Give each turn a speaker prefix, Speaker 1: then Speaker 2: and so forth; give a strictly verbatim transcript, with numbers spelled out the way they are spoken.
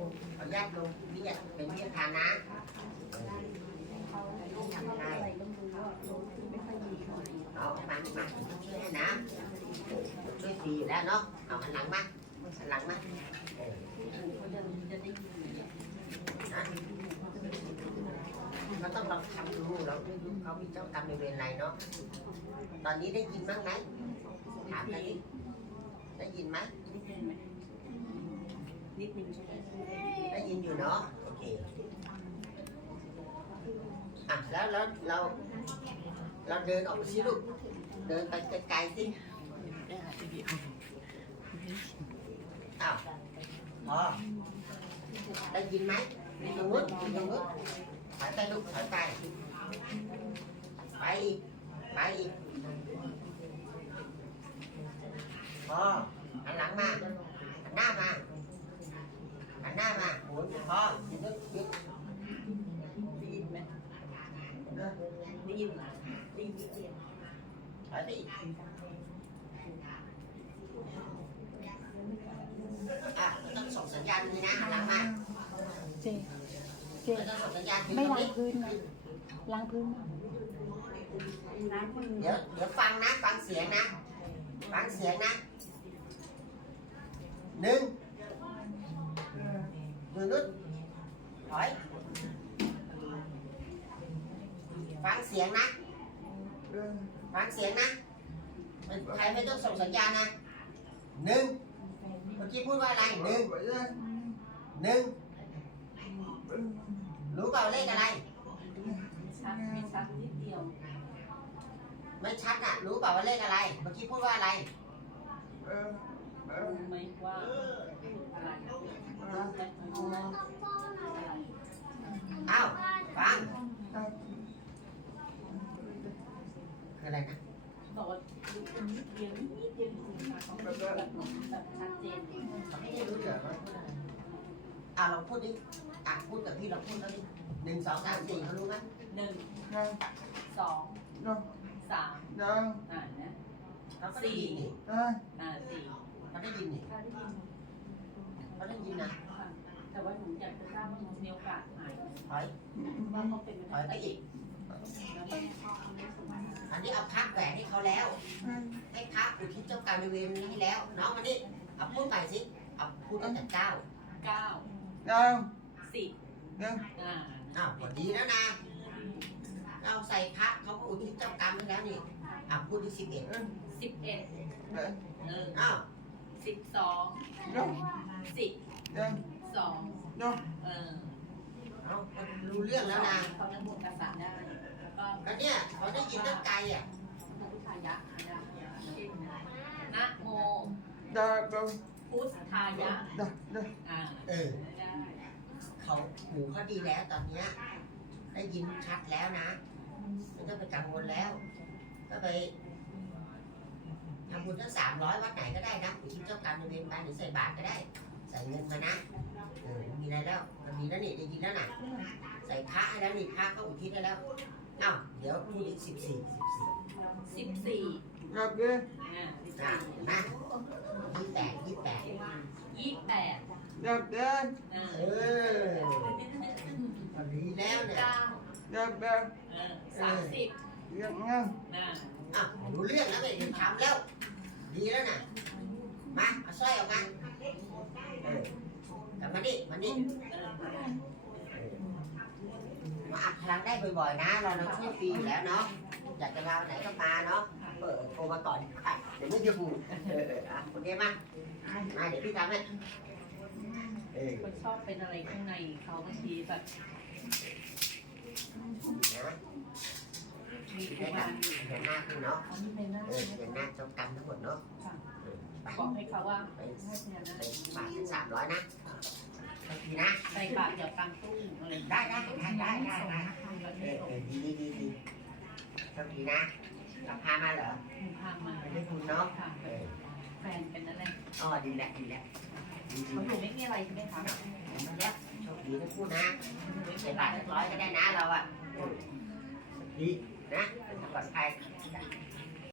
Speaker 1: ขออนุญาตลงเบี้ยเป็นเบี้ยทานนะใช่เอามามาช่วยให้นะช่วยฟรีอยู่แล้วเนาะเอาหันหลังมาหันหลังมานะเราต้องลองทำดูเราไม่รู้เขามีเจ้ากรรมในเวรอะไรเนาะตอนนี้ได้ยินบ้างไหมถามกันดิได้ยินไหมนิดนึงได้ยินอยู่เนาะโอเคอ่ะแล้วแล้วเราเราเดินออกไปสิลูกเดินไปไกลๆสิอ้าวพอได้ยินไหมตรงนู้นตรงนู้นถอยไปลูกถอยไปไปอีกไปอีกพอหันหลังมาหันหน้ามาหันหน้ามาหมุนพอยึดยึดได้ยินไหมได้ยินได้ยินเสียงถอยไปอีกอ่ะต้องส่งสัญญาณนี้นะหันหลังมา
Speaker 2: เจเจไม่ล้างพื้นนะล้างพื้น
Speaker 1: เดี๋ยวเดี๋ยวฟังนะฟังเสียงนะฟังเสียงนะหนึ่งดูนุดถอยฟังเสียงนะฟังเสียงนะใครไม่ต้องส่งสัญญาณนะหนึ่งเมื่อกี้พูดว่าอะไรหนึ่งหนึ่งรู้เปล่าเลขอะไร
Speaker 3: ชัดไม่ชัดนิดเดียว
Speaker 1: ไม่ชัดอ่ะรู้เปล่าว่าเลขอะไรเมื่อกี้พูดว่าอะไร
Speaker 3: รู้ไหมว่าอะไรรู้ไหมรู้ไหมอะไร
Speaker 1: อ้าวฟังคืออะไรนะ
Speaker 3: บอกว่ารู้เป็นนิดเดียวนิดเดียวจริงๆเขาแบบแบบชัดเจน
Speaker 1: เขาไม่ได้รู้เหรอว่าพูดอะไรอ่าเราพูดดิอ่ะพูดกับพี่เราพูดแล้วดิหนึ่งสองสามสี่เขารู้ไหม
Speaker 3: หนึ่งสองสามอ่านะ
Speaker 1: สี่
Speaker 3: อ่าสี่
Speaker 1: เขาได้ยินนี่เขาได้ยินนะ
Speaker 3: แต่ว่าหนูอยากจะทราบว่าหนูมีโอกาสหาย
Speaker 1: ถอย
Speaker 3: ว่าเขาเป็น
Speaker 1: ถอยไปอีกอันนี้เอาพักแหวนให้เขาแล้วให้พักอุทิศเจ้ากรรมนายเวรให้แล้วน้องมาดิเอาพูดใหม่สิเอาพูดตั้งแต่เก้า
Speaker 3: เก้าสิบอ่า
Speaker 1: อ้าวพอดีแล้วนะเราใส่พระเขาก็อุทิศเจ้ากรรมให้แล้วนี่อ่ะพูดที่สิบเอ็ด
Speaker 3: สิบเอ็ดเออ
Speaker 1: อ้าว
Speaker 3: สิบสองสิบสองเออ
Speaker 1: เอารู้เรื่องแล้วนะ
Speaker 3: เขาเริ่มพูดภาษาได้แล้วก็
Speaker 1: ก็เนี่ยเขาได้ยินตั้งไกลอ่ะ
Speaker 3: พุทธายะนะโมพุทธายะอ่า
Speaker 1: เออเขาหูเขาดีแล้วตอนเนี้ยได้ยินชัดแล้วนะไม่ต้องไปกังวลแล้วก็ไปทำบุญทั้งสามร้อยวัดไหนก็ได้นะอุทิศเจ้ากรรมในเวรไปหรือใส่บาตรก็ได้ใส่เงินมานะเออมีอะไรแล้วมันมีแล้วนี่ได้ยินแล้วนะใส่พระให้แล้วนี่พระก็อุทิศได้แล้วอ้าวเดี๋ยวพูดอีกสิบสี่สิบสี่
Speaker 3: สิบสี่
Speaker 1: ครับเด้อนะนะยี่แปดยี่แปด
Speaker 3: ยี่แปด
Speaker 1: ครับเด้อเออพอดีแล้วเนี่ยครับเด้อ
Speaker 3: สามสิบ
Speaker 1: ยังไงอ่ะรู้เรื่องแล้วไม่ทำแล้วดีแล้วนะมาเอาสร้อยออกมาเออกลับมาดิมาดิมาอัดพลังได้บ่อยๆนะเราเราช่วยฟรีอยู่แล้วเนาะอยากจะมาไหนก็มาเนาะเปิดโทรมาก่อนค่ะเดี๋ยวไม่จะพูดเอออ่ะโอเคมามาเดี๋ยวพี่ทำให้
Speaker 3: คนชอบเป็นอะไรข้างในเขาบางทีแบบ
Speaker 1: มีแค่หน้าเห็นหน้าคือเนาะเออเห็นหน้าเจ้ากรรมทั้งหมดเนาะ
Speaker 3: บอกให้เขาว่า
Speaker 1: ไปบาทเป็นสามร้อยนะดีนะ
Speaker 3: ใส่บาทเดี๋ยวตังตู้อะไร
Speaker 1: ได้ได้ได้ได้ได้ได้เออดีดีดีดีโชคดีนะเราพามาเหรอ
Speaker 3: พามา
Speaker 1: ไม่ได้คุณเนาะ
Speaker 3: แฟนเป็นนั่นแหละ
Speaker 1: อ๋อดีแหละดีแหละ
Speaker 3: เขาอยู่ไม่มีอะไรใช่ไหมคะ
Speaker 1: แล้วโชคดีทั้งคู่นะใส่บาทสักร้อยก็ได้นะเราอ่ะดีนะปลอดภัย